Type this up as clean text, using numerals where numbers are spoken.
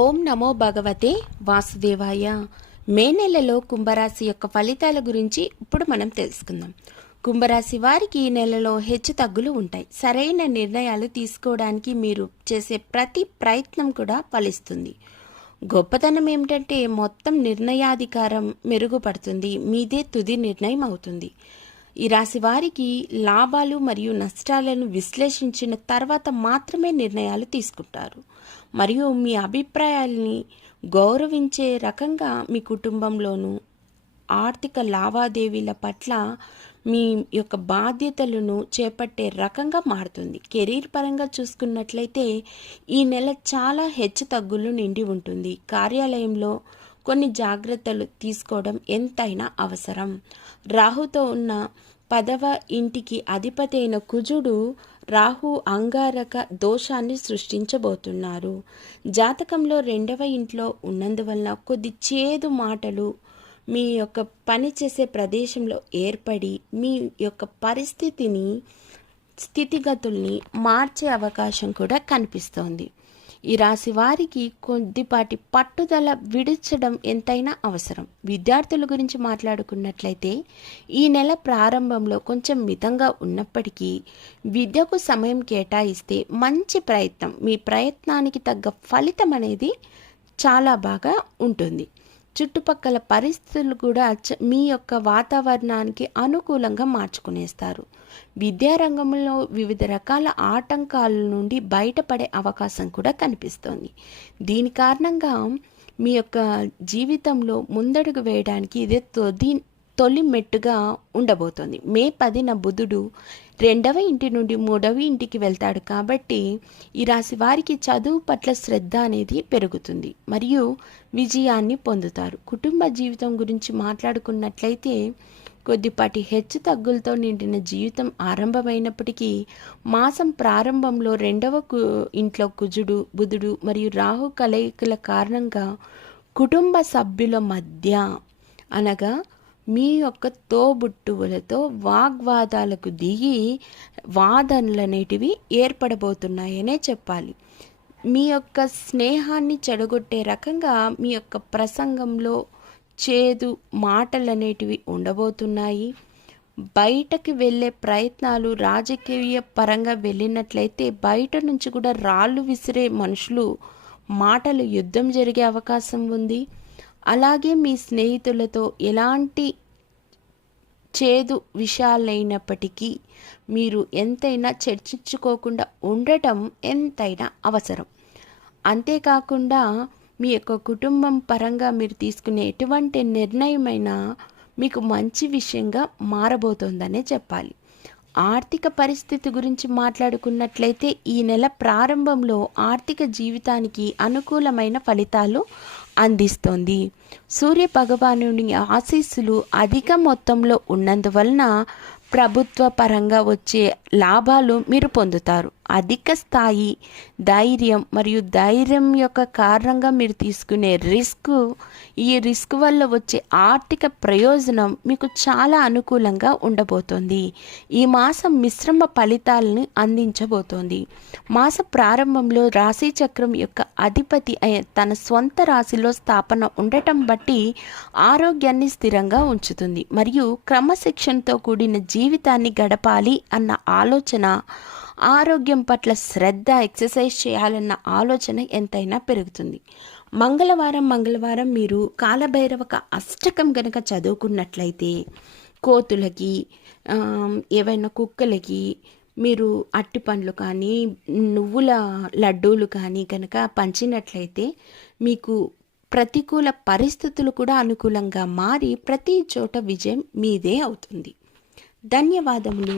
ఓం నమో భగవతే వాసుదేవాయ. మే నెలలో కుంభరాశి యొక్క ఫలితాల గురించి ఇప్పుడు మనం తెలుసుకుందాం. కుంభరాశి వారికి ఈ నెలలో హెచ్చు తగ్గులు ఉంటాయి. సరైన నిర్ణయాలు తీసుకోవడానికి మీరు చేసే ప్రతి ప్రయత్నం కూడా ఫలిస్తుంది. గొప్పతనం ఏమిటంటే మొత్తం నిర్ణయాధికారం మెరుగుపడుతుంది. మీదే తుది నిర్ణయం అవుతుంది. ఈ రాశి వారికి లాభాలు మరియు నష్టాలను విశ్లేషించిన తర్వాత మాత్రమే నిర్ణయాలు తీసుకుంటారు. మరియు మీ అభిప్రాయాల్ని గౌరవించే రకంగా మీ కుటుంబంలోనూ ఆర్థిక లావాదేవీల పట్ల మీ యొక్క బాధ్యతలను చేపట్టే రకంగా మారుతుంది. కెరీర్ పరంగా చూసుకున్నట్లయితే ఈ నెల చాలా హెచ్చు తగ్గులు నిండి ఉంటుంది. కార్యాలయంలో కొన్ని జాగ్రత్తలు తీసుకోవడం ఎంతైనా అవసరం. రాహుతో ఉన్న 10వ ఇంటికి అధిపతి అయిన కుజుడు రాహు అంగారక దోషాన్ని సృష్టించబోతున్నారు. జాతకంలో 2వ ఇంట్లో ఉన్నందువలన కొద్ది చేదు మాటలు మీ యొక్క పని చేసే ప్రదేశంలో ఏర్పడి మీ యొక్క స్థితిగతుల్ని మార్చే అవకాశం కూడా కనిపిస్తోంది. ఈ రాశి వారికి కొద్దిపాటి పట్టుదల విడిచడం ఎంతైనా అవసరం. విద్యార్థుల గురించి మాట్లాడుకున్నట్లయితే ఈ నెల ప్రారంభంలో కొంచెం మితంగా ఉన్నప్పటికీ విద్యకు సమయం కేటాయిస్తే మంచి ప్రయత్నం, మీ ప్రయత్నానికి తగ్గ ఫలితం అనేది చాలా బాగా ఉంటుంది. చుట్టుపక్కల పరిస్థితులు కూడా మీ యొక్క వాతావరణానికి అనుకూలంగా మార్చుకునేస్తారు. విద్యారంగంలో వివిధ రకాల ఆటంకాల నుండి బయటపడే అవకాశం కూడా కనిపిస్తోంది. దీని కారణంగా మీ యొక్క జీవితంలో ముందడుగు వేయడానికి ఇదే తొలి మెట్టుగా ఉండబోతోంది. మే 10న బుధుడు 2వ ఇంటి నుండి 3వ ఇంటికి వెళ్తాడు. కాబట్టి ఈ రాశి వారికి చదువు పట్ల శ్రద్ధ అనేది పెరుగుతుంది మరియు విజయాన్ని పొందుతారు. కుటుంబ జీవితం గురించి మాట్లాడుకున్నట్లయితే కొద్దిపాటి హెచ్చు తగ్గులతో నిండిన జీవితం ఆరంభమైనప్పటికీ మాసం ప్రారంభంలో 2వ ఇంట్లో కుజుడు, బుధుడు మరియు రాహు కలయికల కారణంగా కుటుంబ సభ్యుల మధ్య అనగా మీ యొక్క తోబుట్టువులతో వాగ్వాదాలకు దిగి వాదనలు అనేటివి ఏర్పడబోతున్నాయనే చెప్పాలి. మీ యొక్క స్నేహాన్ని చెడగొట్టే రకంగా మీ యొక్క ప్రసంగంలో చేదు మాటలు అనేటివి ఉండబోతున్నాయి. బయటకు వెళ్ళే ప్రయత్నాలు రాజకీయ పరంగా వెళ్ళినట్లయితే బయట నుంచి కూడా రాళ్ళు విసిరే మనుషులు మాటలు యుద్ధం జరిగే అవకాశం ఉంది. అలాగే మీ స్నేహితులతో ఎలాంటి చేదు విషయాలైనప్పటికీ మీరు ఎంతైనా చర్చించుకోకుండా ఉండటం ఎంతైనా అవసరం. అంతేకాకుండా మీ యొక్క కుటుంబం పరంగా మీరు తీసుకునే ఎటువంటి నిర్ణయమైనా మీకు మంచి విషయంగా మారబోతోందనే చెప్పాలి. ఆర్థిక పరిస్థితి గురించి మాట్లాడుకున్నట్లయితే ఈ నెల ప్రారంభంలో ఆర్థిక జీవితానికి అనుకూలమైన ఫలితాలు అందిస్తోంది. సూర్య భగవానుని ఆశీస్సులు అధిక మొత్తంలో ఉన్నందువలన ప్రభుత్వ పరంగా వచ్చే లాభాలు మీరు పొందుతారు. అధిక స్థాయి ధైర్యం యొక్క కారణంగా మీరు తీసుకునే ఈ రిస్క్ వల్ల వచ్చే ఆర్థిక ప్రయోజనం మీకు చాలా అనుకూలంగా ఉండబోతోంది. ఈ మాసం మిశ్రమ ఫలితాలను అందించబోతోంది. మాస ప్రారంభంలో రాశి చక్రం యొక్క అధిపతి తన స్వంత రాశిలో స్థాపన ఉండటం బట్టి ఆరోగ్యాన్ని స్థిరంగా ఉంచుతుంది మరియు క్రమశిక్షణతో కూడిన జీవితాన్ని గడపాలి అన్న ఆలోచన, ఆరోగ్యం పట్ల శ్రద్ధ, ఎక్సర్సైజ్ చేయాలన్న ఆలోచన ఎంతైనా పెరుగుతుంది. మంగళవారం మీరు కాలభైరవక అష్టకం గనక చదువుకున్నట్లయితే కోతులకి, ఏవైనా కుక్కలకి మీరు అట్టి పండ్లు కానీ నువ్వుల లడ్డూలు కానీ కనుక పంచినట్లయితే మీకు ప్రతికూల పరిస్థితులు కూడా అనుకూలంగా మారి ప్రతి చోట విజయం మీదే అవుతుంది. ధన్యవాదములు.